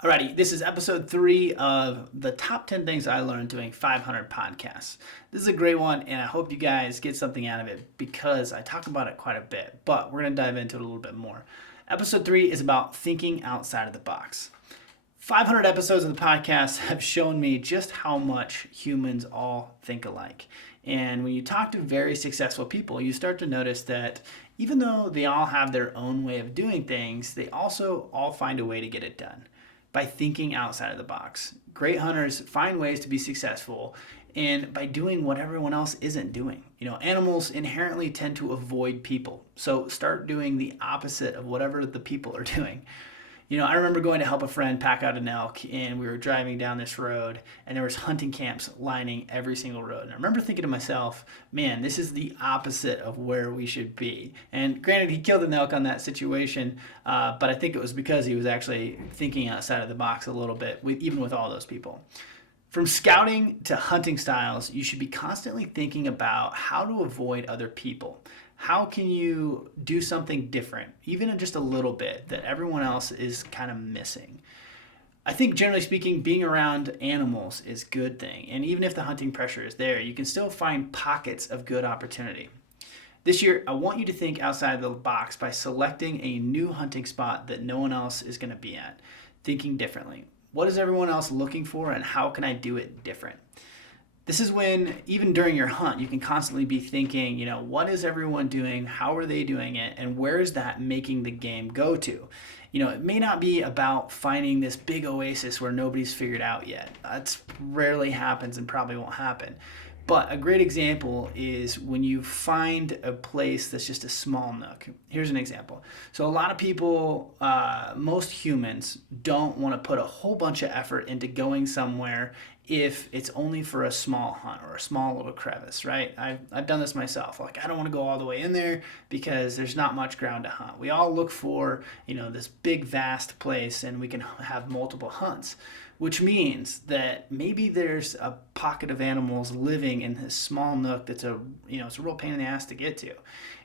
Alrighty, this is episode 3 of the top 10 things I learned doing 500 podcasts. This is a great one, and I hope you guys get something out of it because I talk about it quite a bit, but we're going to dive into it a little bit more. Episode 3 is about thinking outside of the box. 500 episodes of the podcast have shown me just how much humans all think alike. And when you talk to very successful people, you start to notice that even though they all have their own way of doing things, they also all find a way to get it done by thinking outside of the box. Great hunters find ways to be successful and by doing what everyone else isn't doing. Animals inherently tend to avoid people. So start doing the opposite of whatever the people are doing. I remember going to help a friend pack out an elk, and we were driving down this road, and there was hunting camps lining every single road. And I remember thinking to myself, man, this is the opposite of where we should be. And granted, he killed an elk on that situation, but I think it was because he was actually thinking outside of the box a little bit, even with all those people. From scouting to hunting styles, you should be constantly thinking about how to avoid other people. How can you do something different, even just a little bit, that everyone else is kind of missing? I think generally speaking, being around animals is a good thing. And even if the hunting pressure is there, you can still find pockets of good opportunity. This year, I want you to think outside the box by selecting a new hunting spot that no one else is going to be at, thinking differently. What is everyone else looking for, and how can I do it different? This is when, even during your hunt, you can constantly be thinking, what is everyone doing? How are they doing it? And where is that making the game go to? It may not be about finding this big oasis where nobody's figured out yet. That rarely happens and probably won't happen. But a great example is when you find a place that's just a small nook. Here's an example. So a lot of people, most humans, don't want to put a whole bunch of effort into going somewhere if it's only for a small hunt or a small little crevice, right? I've done this myself. I don't want to go all the way in there because there's not much ground to hunt. We all look for, this big, vast place, and we can have multiple hunts, which means that maybe there's a pocket of animals living in this small nook that's it's a real pain in the ass to get to.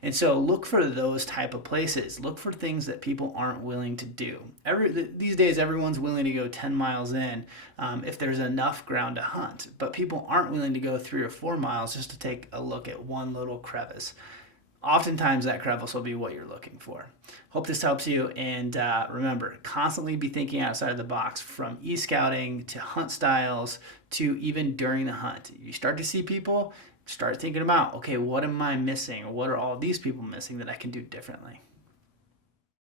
And so look for those type of places. Look for things that people aren't willing to do. These days, everyone's willing to go 10 miles in if there's enough ground to hunt, but people aren't willing to go 3 or 4 miles just to take a look at one little crevice. Oftentimes that crevice will be what you're looking for. Hope this helps you, and remember, constantly be thinking outside of the box, from e-scouting to hunt styles to even during the hunt. You start to see people, start thinking about, okay, what am I missing, or what are all these people missing that I can do differently?